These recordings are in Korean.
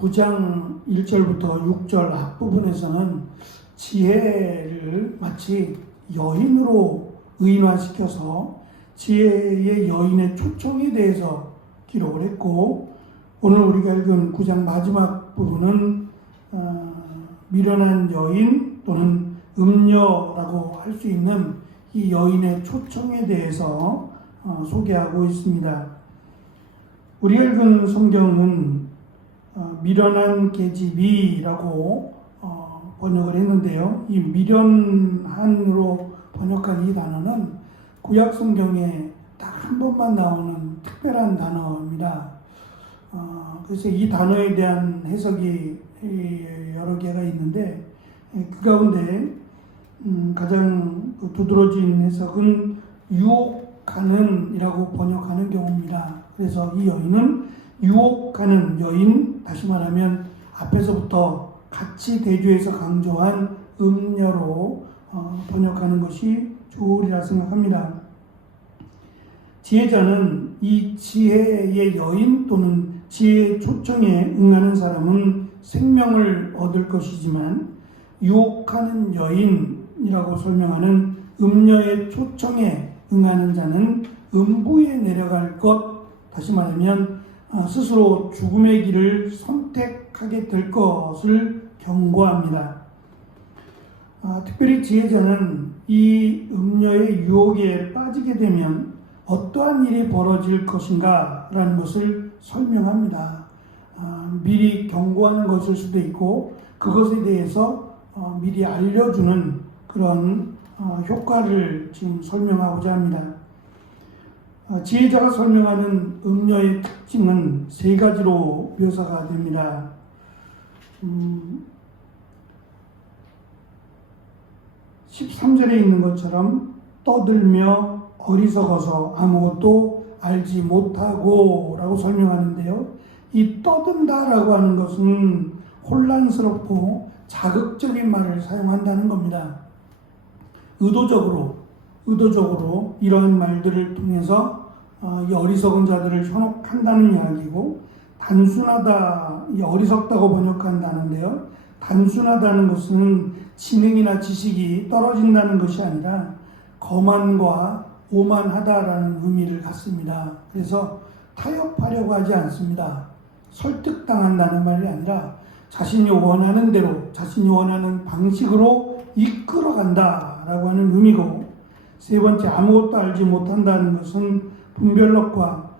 9장 1절부터 6절 앞부분에서는 지혜를 마치 여인으로 의인화시켜서 지혜의 여인의 초청에 대해서 기록을 했고, 오늘 우리가 읽은 9장 마지막 부분은 미련한 여인 또는 음녀라고 할 수 있는 이 여인의 초청에 대해서 소개하고 있습니다. 우리가 읽은 성경은 미련한 계집이라고 번역을 했는데요. 이 미련한으로 번역한 이 단어는 구약 성경에 딱 한 번만 나오는 특별한 단어입니다. 그래서 이 단어에 대한 해석이 여러 개가 있는데, 그 가운데 가장 두드러진 해석은 유혹하는 이라고 번역하는 경우입니다. 그래서 이 여인은 유혹하는 여인, 다시 말하면 앞에서부터 같이 대조해서 강조한 음녀로 번역하는 것이 좋으리라 생각합니다. 지혜자는 이 지혜의 여인 또는 지혜의 초청에 응하는 사람은 생명을 얻을 것이지만, 유혹하는 여인이라고 설명하는 음녀의 초청에 응하는 자는 음부에 내려갈 것, 다시 말하면 스스로 죽음의 길을 선택하게 될 것을 경고합니다. 특별히 지혜자는 이 음녀의 유혹에 빠지게 되면 어떠한 일이 벌어질 것인가 라는 것을 설명합니다. 미리 경고하는 것일 수도 있고, 그것에 대해서 미리 알려주는 그런 효과를 지금 설명하고자 합니다. 지혜자가 설명하는 음녀의 특징은 세 가지로 묘사가 됩니다. 13절에 있는 것처럼 떠들며 어리석어서 아무것도 알지 못하고 라고 설명하는데요. 이 떠든다 라고 하는 것은 혼란스럽고 자극적인 말을 사용한다는 겁니다. 의도적으로 이러한 말들을 통해서 이 어리석은 자들을 현혹한다는 이야기고, 단순하다, 이 어리석다고 번역한다는데요. 단순하다는 것은 지능이나 지식이 떨어진다는 것이 아니라 거만과 오만하다라는 의미를 갖습니다. 그래서 타협하려고 하지 않습니다. 설득당한다는 말이 아니라 자신이 원하는 대로, 자신이 원하는 방식으로 이끌어간다라고 하는 의미고, 세 번째, 아무것도 알지 못한다는 것은 분별력과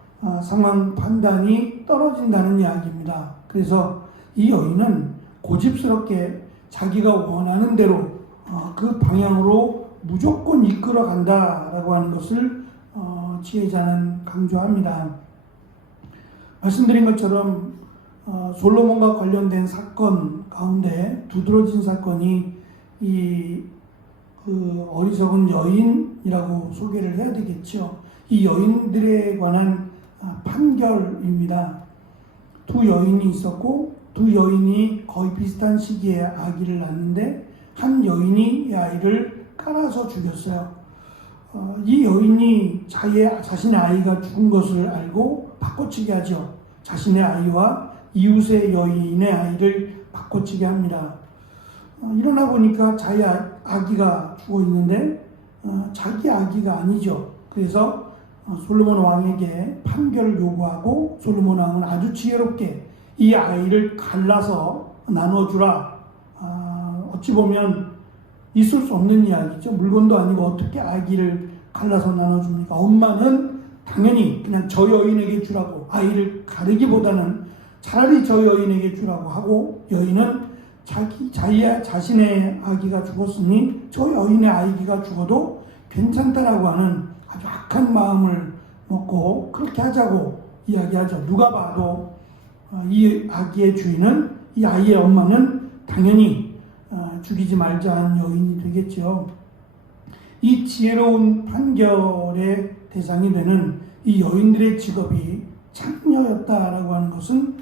상황 판단이 떨어진다는 이야기입니다. 그래서 이 여인은 고집스럽게 자기가 원하는 대로 그 방향으로 무조건 이끌어 간다라고 하는 것을 지혜자는 강조합니다. 말씀드린 것처럼 솔로몬과 관련된 사건 가운데 두드러진 사건이 이 어리석은 여인이라고 소개를 해야 되겠죠. 이 여인들에 관한 판결입니다. 두 여인이 있었고, 두 여인이 거의 비슷한 시기에 아기를 낳는데, 한 여인이 이 아이를 깔아서 죽였어요. 이 여인이 자신의 아이가 죽은 것을 알고 바꿔치기 하죠. 자신의 아이와 이웃의 여인의 아이를 바꿔치기 합니다. 일어나 보니까 자기 아기가 죽어 있는데 자기 아기가 아니죠. 그래서 솔로몬 왕에게 판결을 요구하고, 솔로몬 왕은 아주 지혜롭게 이 아이를 갈라서 나눠주라. 어찌 보면 있을 수 없는 이야기죠. 물건도 아니고 어떻게 아기를 갈라서 나눠줍니까? 엄마는 당연히 그냥 저 여인에게 주라고, 아이를 가르기보다는 차라리 저 여인에게 주라고 하고, 여인은 자신의 아기가 죽었으니 저 여인의 아기가 죽어도 괜찮다라고 하는 아주 악한 마음을 먹고 그렇게 하자고 이야기하죠. 누가 봐도 이 아기의 주인은, 이 아이의 엄마는 당연히 죽이지 말자 하는 여인이 되겠죠. 이 지혜로운 판결의 대상이 되는 이 여인들의 직업이 창녀였다라고 하는 것은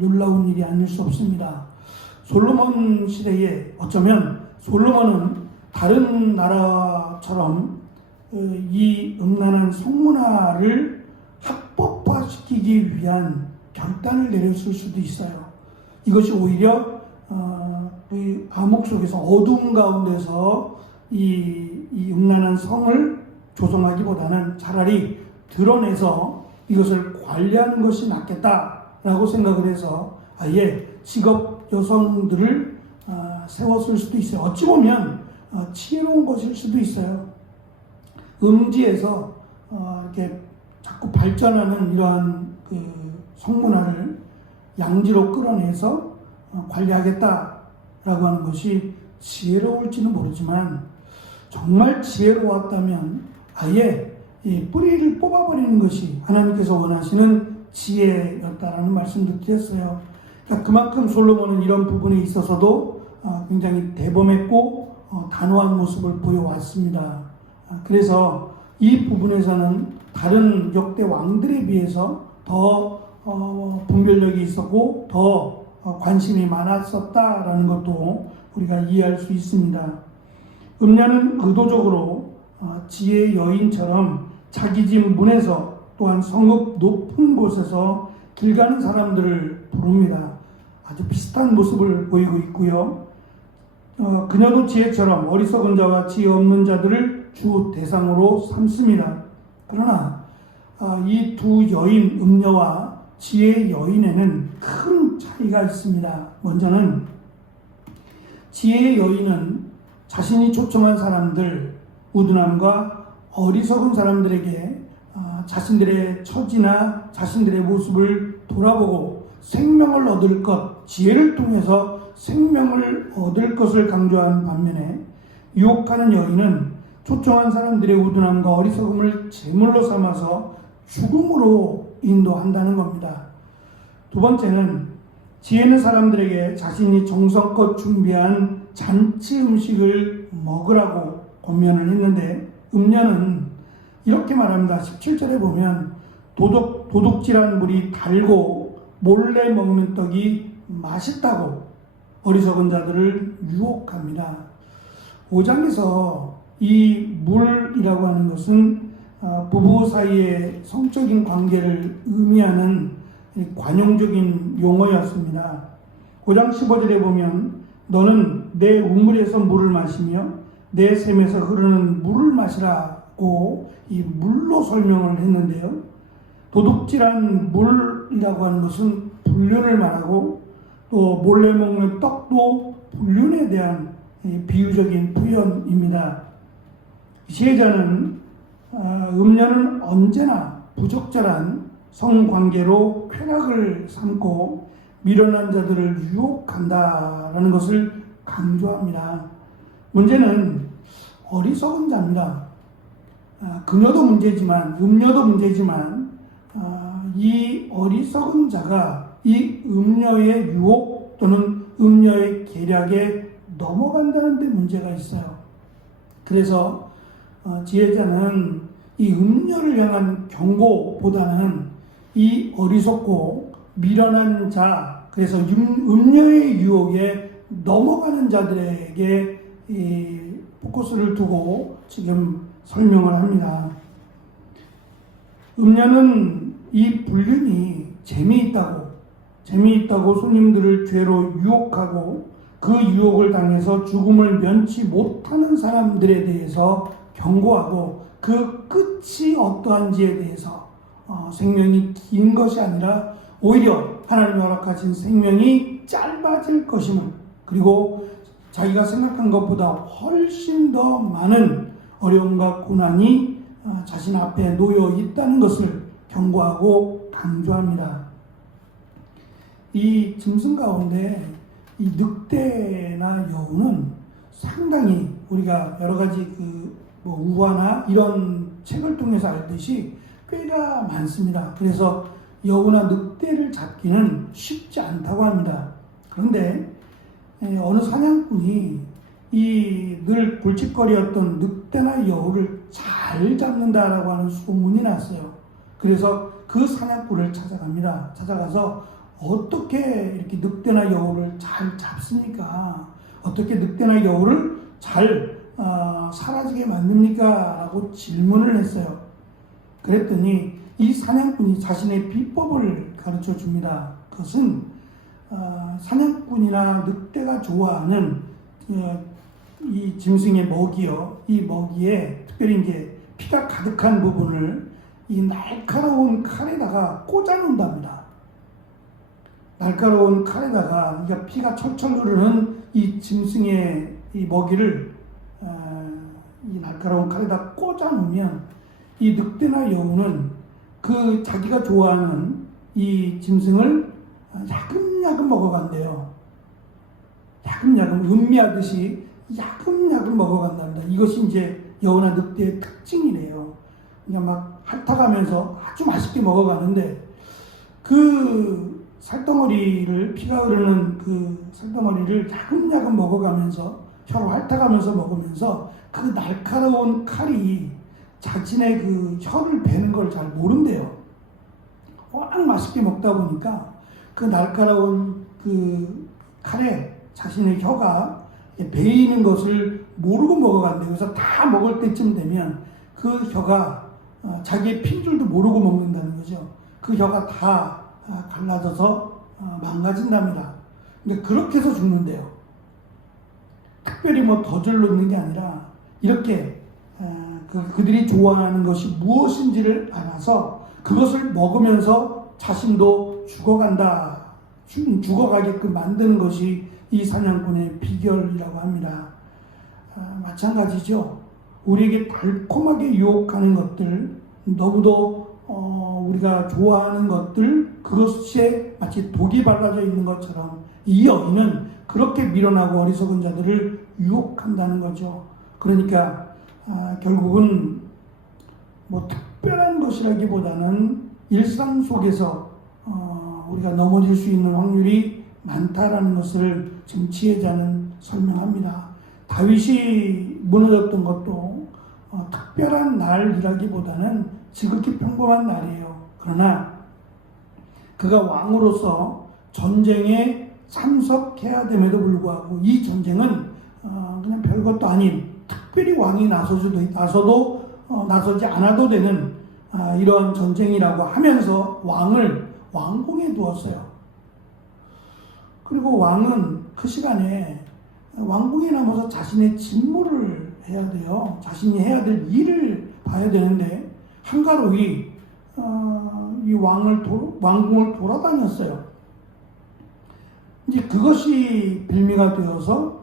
놀라운 일이 아닐 수 없습니다. 솔로몬 시대에 어쩌면 솔로몬은 다른 나라처럼 이 음란한 성문화를 합법화시키기 위한 결단을 내렸을 수도 있어요. 이것이 오히려 그 암흑 속에서 어둠 가운데서 이 음란한 성을 조성하기보다는 차라리 드러내서 이것을 관리하는 것이 낫겠다라고 생각을 해서 아예 직업 여성들을 세웠을 수도 있어요. 어찌 보면 지혜로운 것일 수도 있어요. 음지에서 이렇게 자꾸 발전하는 이러한 그 성문화를 양지로 끌어내서 관리하겠다라고 하는 것이 지혜로울지는 모르지만 정말 지혜로웠다면 아예 이 뿌리를 뽑아버리는 것이 하나님께서 원하시는 지혜였다라는 말씀도 드렸어요. 그러니까 그만큼 솔로몬은 이런 부분에 있어서도 굉장히 대범했고 단호한 모습을 보여왔습니다. 그래서 이 부분에서는 다른 역대 왕들에 비해서 더 분별력이 있었고 더 관심이 많았었다라는 것도 우리가 이해할 수 있습니다. 음녀는 의도적으로 지혜의 여인처럼 자기 집 문에서 또한 성읍 높은 곳에서 길 가는 사람들을 부릅니다. 아주 비슷한 모습을 보이고 있고요. 그녀도 지혜처럼 어리석은 자와 지혜 없는 자들을 주 대상으로 삼습니다. 그러나 이 두 여인 음녀와 지혜의 여인에는 큰 차이가 있습니다. 먼저는 지혜의 여인은 자신이 초청한 사람들, 우둔함과 어리석은 사람들에게 자신들의 처지나 자신들의 모습을 돌아보고 생명을 얻을 것, 지혜를 통해서 생명을 얻을 것을 강조한 반면에 유혹하는 여인은 초청한 사람들의 우둔함과 어리석음을 제물로 삼아서 죽음으로 인도한다는 겁니다. 두 번째는 지혜는 사람들에게 자신이 정성껏 준비한 잔치 음식을 먹으라고 권면을 했는데 음녀는 이렇게 말합니다. 17절에 보면 도둑질한 물이 달고 몰래 먹는 떡이 맛있다고 어리석은 자들을 유혹합니다. 5장에서 이 물이라고 하는 것은 부부 사이의 성적인 관계를 의미하는 관용적인 용어였습니다. 5장 15절에 보면 너는 내 우물에서 물을 마시며 내 샘에서 흐르는 물을 마시라고 이 물로 설명을 했는데요. 도둑질한 물이라고 하는 것은 불륜을 말하고 또 몰래 먹는 떡도 불륜에 대한 비유적인 표현입니다. 지혜자는 음녀는 언제나 부적절한 성관계로 쾌락을 삼고 미련한 자들을 유혹한다라는 것을 강조합니다. 문제는 어리석은 자입니다. 그녀도 문제지만 음녀도 문제지만 이 어리석은 자가 이 음녀의 유혹 또는 음녀의 계략에 넘어간다는 데 문제가 있어요. 그래서 지혜자는 이 음녀를 향한 경고보다는 이 어리석고 미련한 자, 그래서 음녀의 유혹에 넘어가는 자들에게 이 포커스를 두고 지금 설명을 합니다. 음녀는 이 불륜이 재미있다고 손님들을 죄로 유혹하고 그 유혹을 당해서 죽음을 면치 못하는 사람들에 대해서 경고하고 그 끝이 어떠한지에 대해서 생명이 긴 것이 아니라 오히려 하나님이 허락하신 생명이 짧아질 것임을, 그리고 자기가 생각한 것보다 훨씬 더 많은 어려움과 고난이 자신 앞에 놓여 있다는 것을 경고하고 강조합니다. 이 짐승 가운데 이 늑대나 여우는 상당히 우리가 여러 가지 우화나 이런 책을 통해서 알듯이 꾀가 많습니다. 그래서 여우나 늑대를 잡기는 쉽지 않다고 합니다. 그런데 어느 사냥꾼이 이 늘 골칫거리였던 늑대나 여우를 잘 잡는다라고 하는 소문이 났어요. 그래서 그 사냥꾼을 찾아갑니다. 찾아가서 어떻게 이렇게 늑대나 여우를 잘 잡습니까? 어떻게 늑대나 여우를 잘 사라지게 만듭니까? 라고 질문을 했어요. 그랬더니 이 사냥꾼이 자신의 비법을 가르쳐 줍니다. 그것은 사냥꾼이나 늑대가 좋아하는 이 짐승의 먹이요. 이 먹이에 특별히 이제 피가 가득한 부분을 이 날카로운 칼에다가 꽂아 놓는답니다. 날카로운 칼에다가 그러니까 피가 철철 흐르는 이 짐승의 이 먹이를 이 날카로운 칼에다 꽂아 놓으면 이 늑대나 여우는 그 자기가 좋아하는 이 짐승을 야금야금 먹어간대요. 야금야금 음미하듯이 야금야금 먹어간답니다. 이것이 이제 여우나 늑대의 특징이래요. 그러니까 막 핥아가면서 아주 맛있게 먹어가는데 그 살덩어리를 피가 흐르는 그 살덩어리를 야금야금 먹어가면서 혀로 핥아가면서 먹으면서 그 날카로운 칼이 자신의 그 혀를 베는 걸 잘 모른대요. 워낙 맛있게 먹다 보니까 그 날카로운 그 칼에 자신의 혀가 베이는 것을 모르고 먹어간대요. 그래서 다 먹을 때쯤 되면 그 혀가 자기의 핀 줄도 모르고 먹는다는 거죠. 그 혀가 다 갈라져서 망가진답니다. 근데 그렇게 해서 죽는데요. 특별히 뭐 덫을 놓는 게 아니라 이렇게 그들이 좋아하는 것이 무엇인지를 알아서 그것을 먹으면서 자신도 죽어가게끔 만드는 것이 이 사냥꾼의 비결이라고 합니다. 마찬가지죠. 우리에게 달콤하게 유혹하는 것들, 너무도 우리가 좋아하는 것들, 그것에 마치 독이 발라져 있는 것처럼 이 어인은 그렇게 미련하고 어리석은 자들을 유혹한다는 거죠. 그러니까 결국은 뭐 특별한 것이라기보다는 일상 속에서 우리가 넘어질 수 있는 확률이 많다라는 것을 지금 지혜자는 설명합니다. 다윗이 무너졌던 것도 특별한 날이라기보다는 지극히 평범한 날이에요. 그러나 그가 왕으로서 전쟁에 참석해야 됨에도 불구하고 이 전쟁은 그냥 별것도 아닌 특별히 왕이 나서지 않아도 되는 이러한 전쟁이라고 하면서 왕을 왕궁에 두었어요. 그리고 왕은 그 시간에 왕궁에 남아서 자신의 직무를 해야 돼요. 자신이 해야 될 일을 봐야 되는데 한가로이 이 왕궁을 돌아다녔어요. 이제 그것이 빌미가 되어서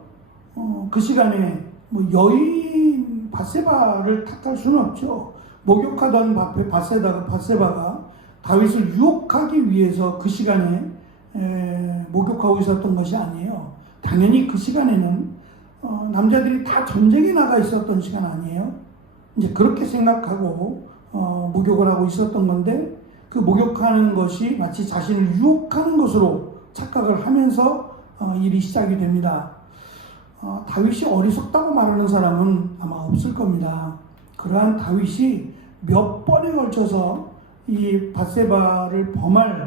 그 시간에 뭐 여인 밧세바를 탓할 수는 없죠. 목욕하던 밧세바가 다윗을 유혹하기 위해서 그 시간에 목욕하고 있었던 것이 아니에요. 당연히 그 시간에는 남자들이 다 전쟁에 나가 있었던 시간 아니에요. 이제 그렇게 생각하고 목욕을 하고 있었던 건데 그 목욕하는 것이 마치 자신을 유혹하는 것으로 착각을 하면서 일이 시작이 됩니다. 다윗이 어리석다고 말하는 사람은 아마 없을 겁니다. 그러한 다윗이 몇 번에 걸쳐서 이 밧세바를 범하지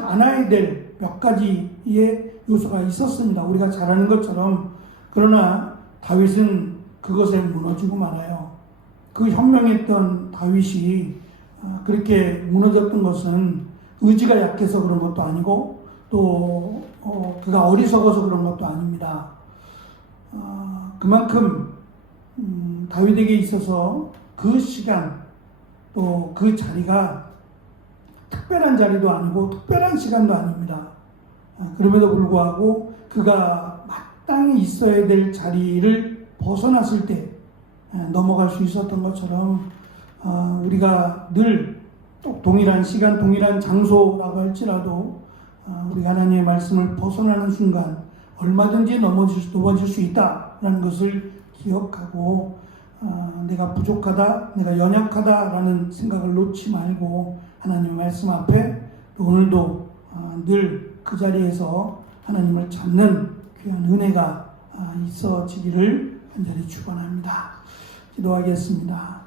않아야 될 몇 가지의 요소가 있었습니다. 우리가 잘 아는 것처럼. 그러나 다윗은 그것에 무너지고 말아요. 그 현명했던 다윗이 그렇게 무너졌던 것은 의지가 약해서 그런 것도 아니고 또 그가 어리석어서 그런 것도 아닙니다. 그만큼 다윗에게 있어서 그 시간 또 그 자리가 특별한 자리도 아니고 특별한 시간도 아닙니다. 그럼에도 불구하고 그가 마땅히 있어야 될 자리를 벗어났을 때 넘어갈 수 있었던 것처럼 우리가 늘 동일한 시간, 동일한 장소라고 할지라도 우리 하나님의 말씀을 벗어나는 순간 얼마든지 넘어질 수 있다라는 것을 기억하고 내가 부족하다, 내가 연약하다라는 생각을 놓지 말고 하나님의 말씀 앞에 또 오늘도 늘 그 자리에서 하나님을 찾는 귀한 은혜가 있어지기를 간절히 축원합니다. 기도하겠습니다.